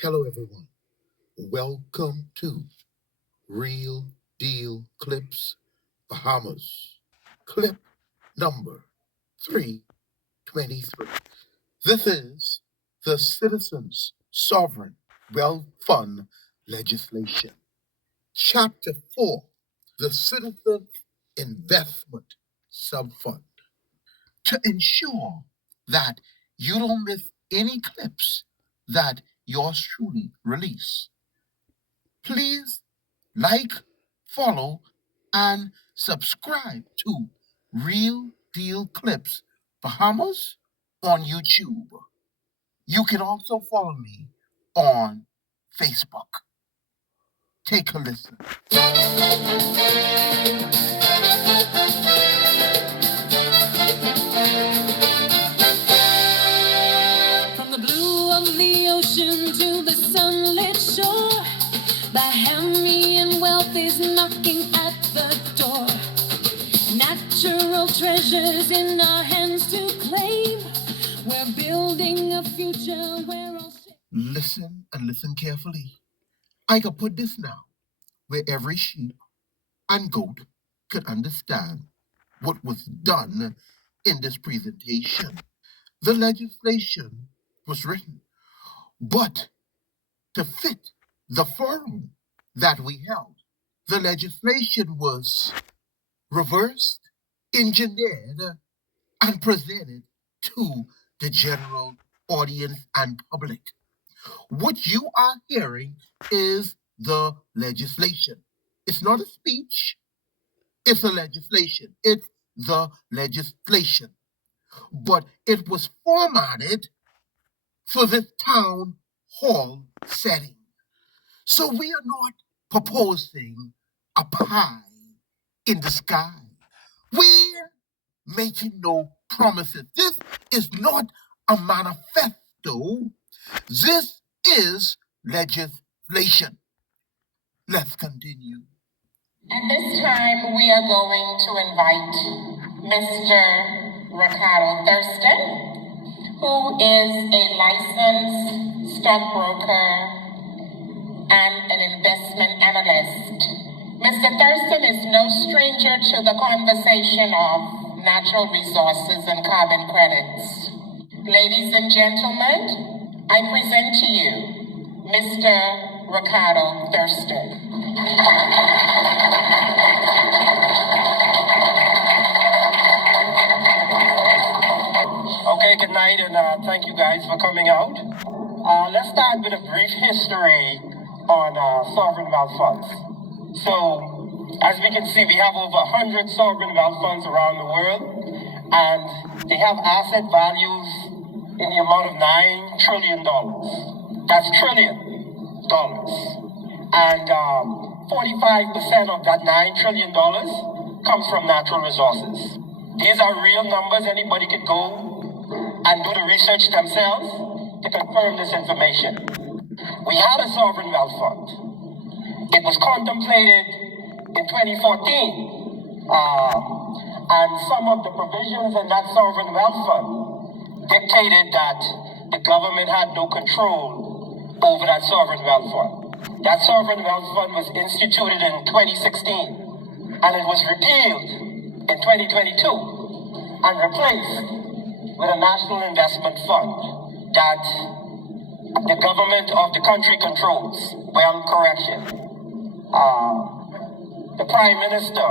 Hello, everyone. Welcome to Real Deal Clips Bahamas. Clip number 323. This is the Citizens Sovereign Wealth Fund legislation. Chapter 4, the Citizen Investment Subfund. To ensure that you don't miss any clips that yours truly release, please like, follow, and subscribe to Real Deal Clips Bahamas on YouTube. You can also follow me on Facebook. Take a listen. From the blue of the ocean to the sunlit shore, Bahamian wealth is knocking at the door. Natural treasures in our hands to claim. We're building a future where all... Listen and listen carefully. I can put this now where every sheep and goat could understand what was done in this presentation. The legislation was written, but to fit the forum that we held, the legislation was reversed, engineered, and presented to the general audience and public. What you are hearing is the legislation. It's not a speech, it's a legislation. It's the legislation. But it was formatted for this town hall setting. So we are not proposing a pie in the sky. We're making no promises. This is not a manifesto. This is legislation. Let's continue. At this time, we are going to invite Mr. Ricardo Thurston, who is a licensed stockbroker and an investment analyst. Mr. Thurston is no stranger to the conversation of natural resources and carbon credits. Ladies and gentlemen, I present to you Mr. Ricardo Thurston. Okay, good night, and thank you guys for coming out. Let's start with a brief history on sovereign wealth funds. So, as we can see, we have over 100 sovereign wealth funds around the world, and they have asset values in the amount of $9 trillion. That's trillion dollars. And 45% of that $9 trillion comes from natural resources. These are real numbers. Anybody could go and do the research themselves to confirm this information. We had a sovereign wealth fund. It was contemplated in 2014, and some of the provisions in that sovereign wealth fund dictated that the government had no control over that sovereign wealth fund. That sovereign wealth fund was instituted in 2016, and it was repealed in 2022 and replaced with a national investment fund that the government of the country controls. Well, correction. The Prime Minister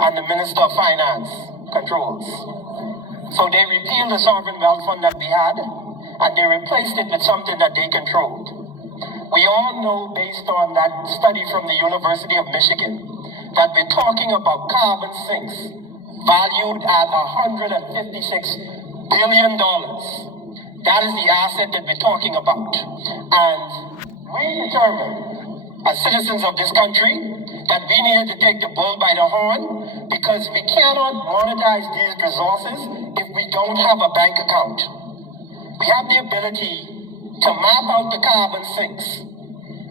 and the Minister of Finance controls. So they repealed the sovereign wealth fund that we had, and they replaced it with something that they controlled. We all know, based on that study from the University of Michigan, that we're talking about carbon sinks valued at $156 billion. That is the asset that we're talking about. And we determined, as citizens of this country, that we needed to take the bull by the horn, because we cannot monetize these resources if we don't have a bank account. We have the ability to map out the carbon sinks.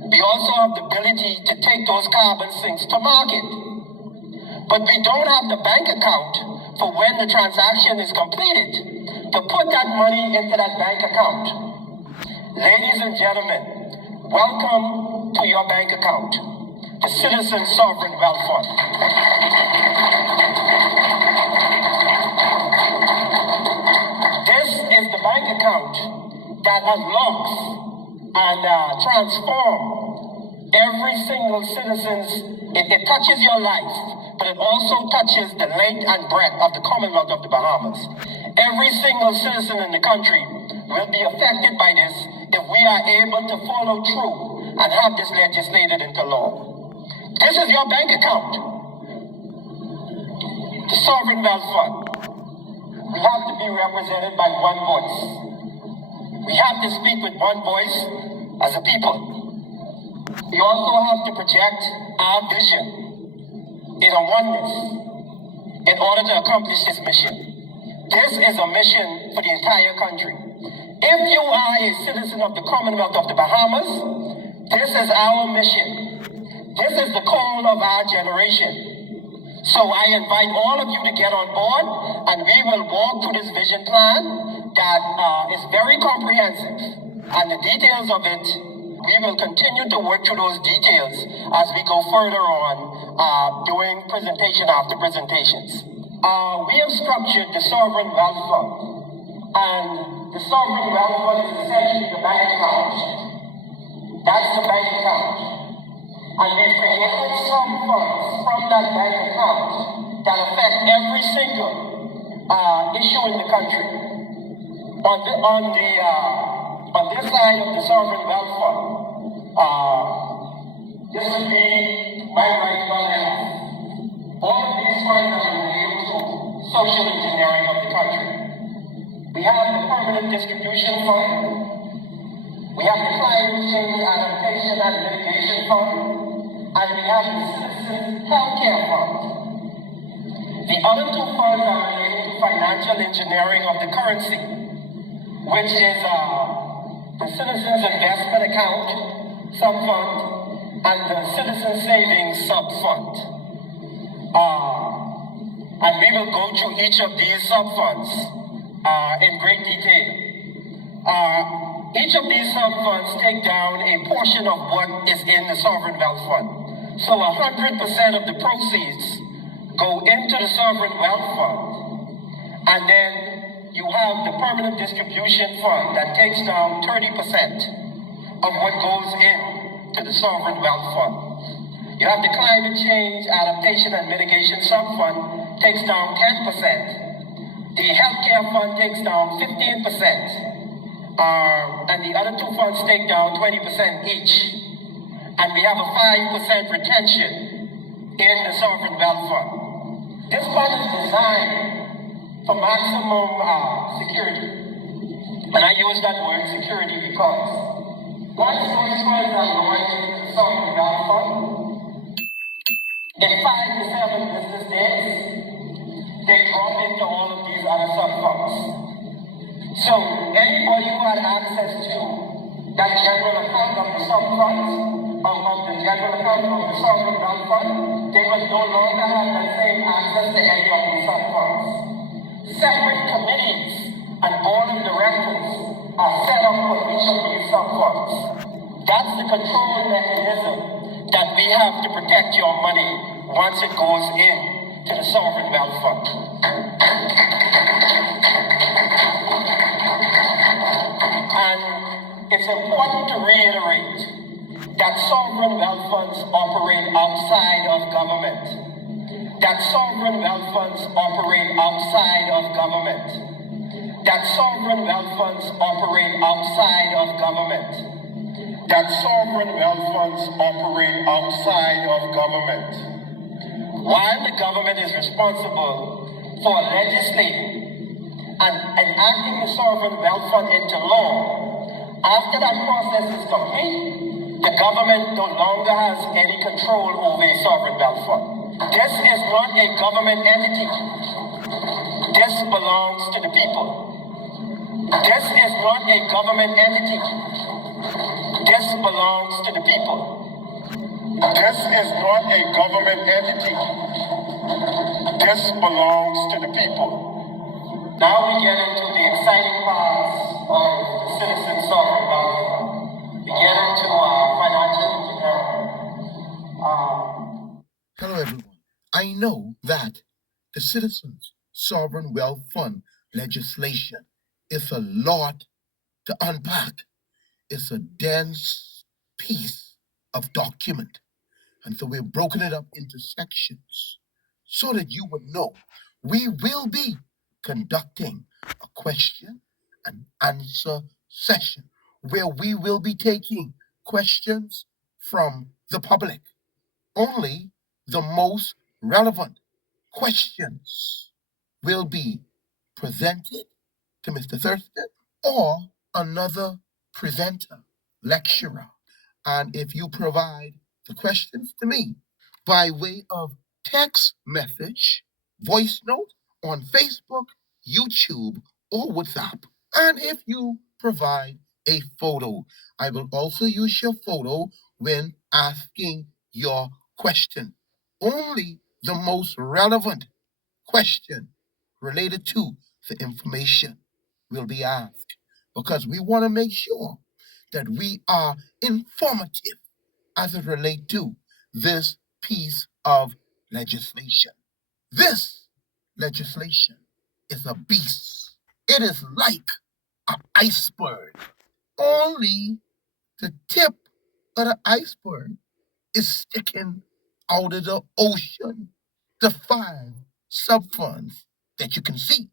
We also have the ability to take those carbon sinks to market. But we don't have the bank account for when the transaction is completed to put that money into that bank account. Ladies and gentlemen, Welcome to your bank account, the Citizen Sovereign Wealth Fund. This is the bank account that unlocks and transforms every single citizen's. It touches your life, but it also touches the length and breadth of the Commonwealth of the Bahamas. Every single citizen in the country will be affected by this if we are able to follow through and have this legislated into law. This is your bank account, the Sovereign Wealth Fund. We have to be represented by one voice. We have to speak with one voice as a people. We also have to project our vision in a oneness in order to accomplish this mission. This is a mission for the entire country. If you are a citizen of the Commonwealth of the Bahamas, this is our mission. This is the call of our generation. So I invite all of you to get on board, and we will walk through this vision plan that is very comprehensive. And the details of it, we will continue to work through those details as we go further on doing presentation after presentations. We have structured the Sovereign Wealth Fund, and the Sovereign Wealth Fund is essentially the bank account. That's the bank account. And we've created some funds from that bank account that affect every single issue in the country. On this side of the Sovereign Wealth Fund, this would be my right to health. All of these funds are related to social engineering of the country. We have the Permanent Distribution Fund. We have the Climate Change Adaptation and Mitigation Fund. And we have the Citizen Healthcare Fund. The other two funds are related to financial engineering of the currency, which is the Citizens Investment Account Sub-Fund and the Citizen Savings Sub-Fund. And we will go through each of these sub-funds in great detail. Each of these sub-funds take down a portion of what is in the Sovereign Wealth Fund. So 100% of the proceeds go into the Sovereign Wealth Fund. And then you have the Permanent Distribution Fund that takes down 30% of what goes into the Sovereign Wealth Fund. You have the Climate Change Adaptation and Mitigation Sub-Fund takes down 10%. The Healthcare Fund takes down 15%. And the other two funds take down 20% each. And we have a 5% retention in the Sovereign Wealth Fund. This fund is designed for maximum security. And I use that word security because once those funds are going into the Sovereign Wealth Fund, in 5 to 7 business days, they drop into all of these other sub-funds. So anybody who had access to that general account of the sub-funds, of the general account of the Sovereign Wealth Fund, they will no longer have the same access to any of these sub-funds. Separate committees and board of directors are set up for each of these sub-funds. That's the control mechanism that we have to protect your money once it goes in to the Sovereign Wealth Fund. And it's important to reiterate that sovereign wealth funds operate outside of government. That sovereign wealth funds operate outside of government. That sovereign wealth funds operate outside of government. That sovereign wealth funds operate outside of government. While the government is responsible for legislating and enacting the sovereign wealth fund into law, after that process is complete, the government no longer has any control over a sovereign wealth fund. This is not a government entity. This belongs to the people. This is not a government entity. This belongs to the people. This is not a government entity. This belongs to the people. Now we get into the exciting parts of the Citizen Sovereign Wealth Fund. We get into know that the Citizens Sovereign Wealth Fund legislation is a lot to unpack. It's a dense piece of document. And so we've broken it up into sections so that you would know we will be conducting a question and answer session where we will be taking questions from the public. Only the most relevant questions will be presented to Mr. Thurston or another presenter, lecturer. And if you provide the questions to me by way of text message, voice note on Facebook, YouTube, or WhatsApp, and if you provide a photo, I will also use your photo when asking your question. Only the most relevant question related to the information will be asked because we want to make sure that we are informative as it relates to this piece of legislation. This legislation is a beast. It is like an iceberg. Only the tip of the iceberg is sticking out of the ocean. The 5 sub-funds that you can see.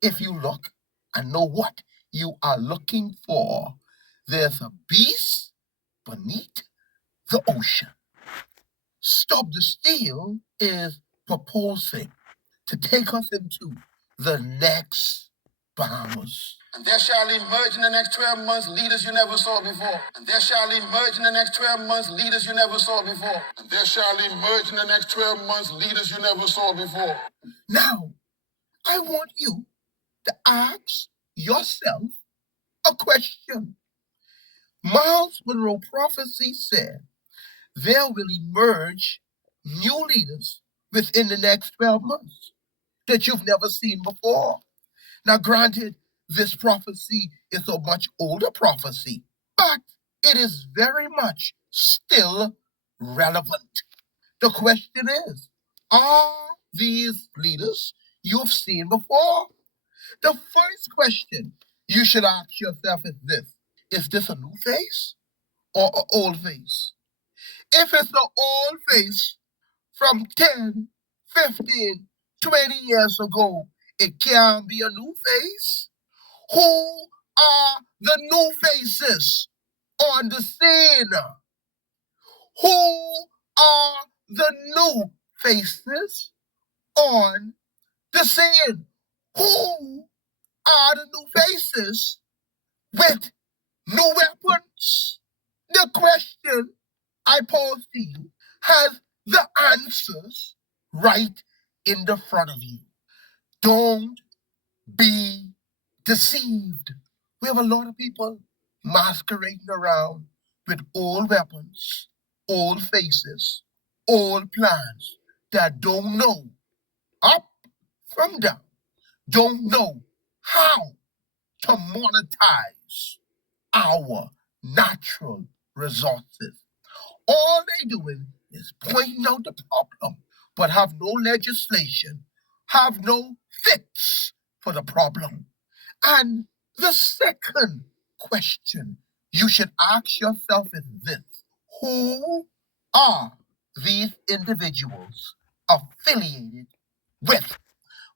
If you look and know what you are looking for, there's a beast beneath the ocean. Stop the Steal is proposing to take us into the next Bahamas. And there shall emerge in the next 12 months leaders you never saw before. And there shall emerge in the next 12 months leaders you never saw before. And there shall emerge in the next 12 months leaders you never saw before. Now, I want you to ask yourself a question. Miles Monroe prophecy said there will emerge new leaders within the next 12 months that you've never seen before. Now, granted, this prophecy is a much older prophecy, but it is very much still relevant. The question is, are these leaders you've seen before? The first question you should ask yourself is this a new face or an old face? If it's an old face from 10, 15, 20 years ago, it can be a new face. Who are the new faces on the scene? Who are the new faces on the scene? Who are the new faces with new weapons? The question I pose to you has the answers right in the front of you. Don't be deceived. We have a lot of people masquerading around with old weapons, old faces, old plans that don't know up from down, don't know how to monetize our natural resources. All they doing is pointing out the problem, but have no legislation, have no fix for the problem. And the second question you should ask yourself is this: who are these individuals affiliated with?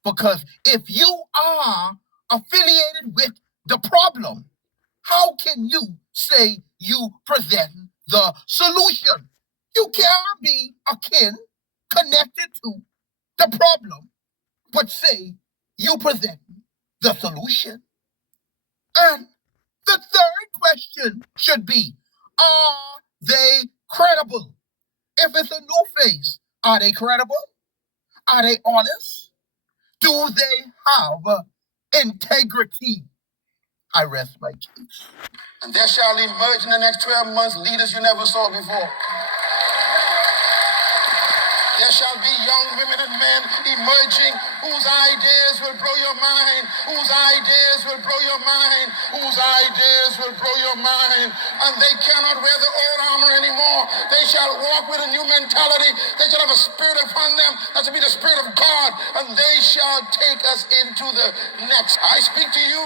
Because if you are affiliated with the problem, how can you say you present the solution? You can't be akin, connected to the problem, but say you present the solution. And the third question should be, are they credible? If it's a new face, are they credible? Are they honest? Do they have integrity? I rest my case. And there shall emerge in the next 12 months leaders you never saw before. There shall be young women and men emerging whose ideas will blow your mind, whose ideas will blow your mind, whose ideas will blow your mind, and they cannot wear the old armor anymore. They shall walk with a new mentality. They shall have a spirit upon them that shall be the Spirit of God, and they shall take us into the next. I speak to you.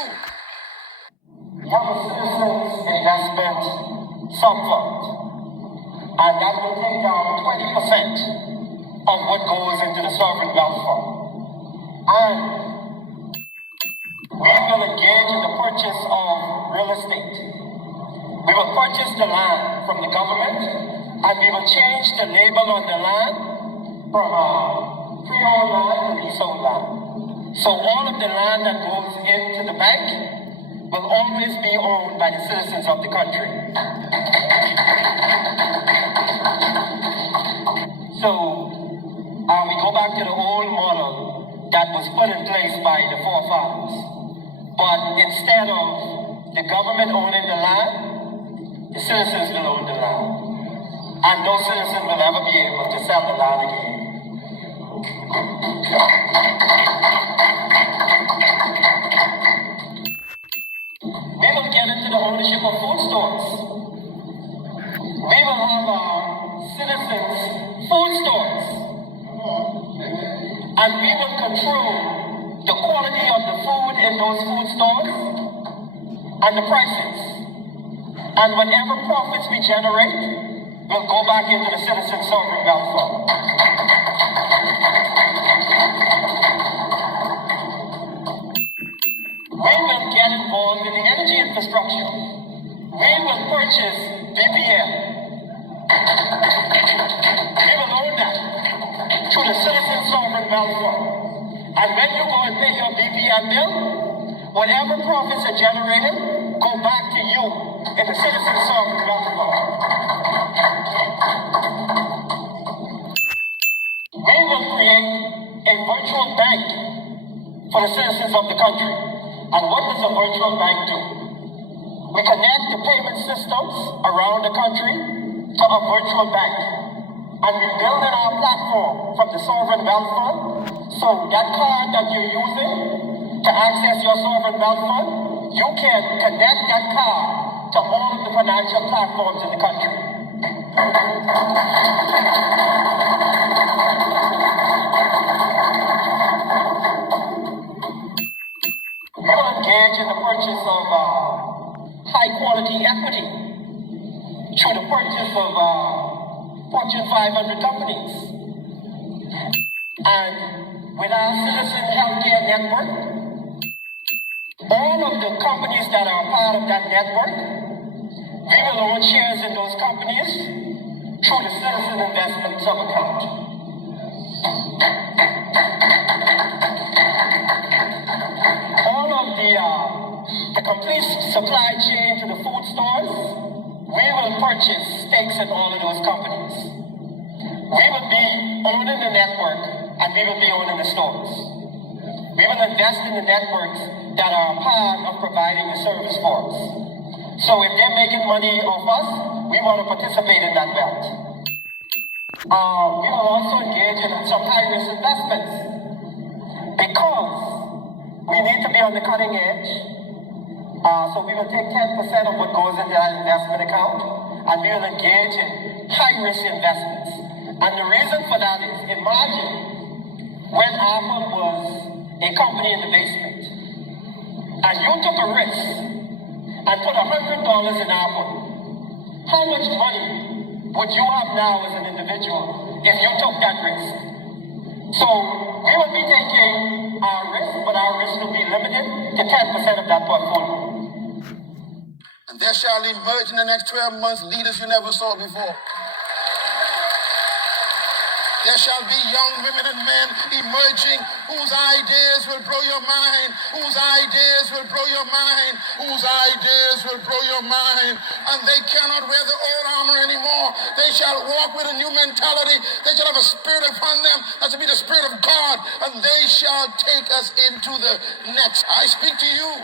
Have a citizens investment sub-fund, and that will take down 20% of what goes into the sovereign wealth fund. And we will engage in the purchase of real estate. We will purchase the land from the government, and we will change the label on the land from freehold land to leasehold land. So all of the land that goes into the bank will always be owned by the citizens of the country. So we go back to the old model that was put in place by the forefathers. But instead of the government owning the land, the citizens will own the land. And no citizen will ever be able to sell the land again. We will get into the ownership of food stores. We will have our citizens' food stores. And we will control the quality of the food in those food stores and the prices. And whatever profits we generate will go back into the citizen sovereign wealth fund. We will get involved in the energy infrastructure. We will purchase BPL. We will own that through the citizen sovereign wealth fund. And when you go and pay your BPL bill, whatever profits are generated go back to you in the citizen sovereign wealth fund. We will create a virtual bank for the citizens of the country. And what does a virtual bank do? We connect the payment systems around the country to a virtual bank. And we build in our platform from the sovereign wealth fund. So that card that you're using to access your sovereign wealth fund, you can connect that card to all of the financial platforms in the country. We will engage in the purchase of high-quality equity through the purchase of Fortune 500 companies. And with our Citizen Healthcare Network, all of the companies that are part of that network, we will own shares in those companies through the Citizen Investment Sub-account. All of the complete supply chain to the food stores, we will purchase stakes in all of those companies. We will be owning the network, and we will be owning the stores. We will invest in the networks that are a part of providing the service for us. So if they're making money off us, we want to participate in that wealth. We will also engage in some high-risk investments because we need to be on the cutting edge. So we will take 10% of what goes into that investment account, and we will engage in high-risk investments. And the reason for that is, imagine when Apple was a company in the basement, and you took a risk and put $100 in Apple. How much money would you have now as an individual if you took that risk? So we will be taking our risk, but our risk will be limited to 10% of that portfolio. And there shall emerge in the next 12 months leaders you never saw before. There shall be young women and men emerging whose ideas will blow your mind, whose ideas will blow your mind, whose ideas will blow your mind. And they cannot wear the old armor anymore. They shall walk with a new mentality. They shall have a spirit upon them that shall be the Spirit of God, and they shall take us into the next. I speak to you.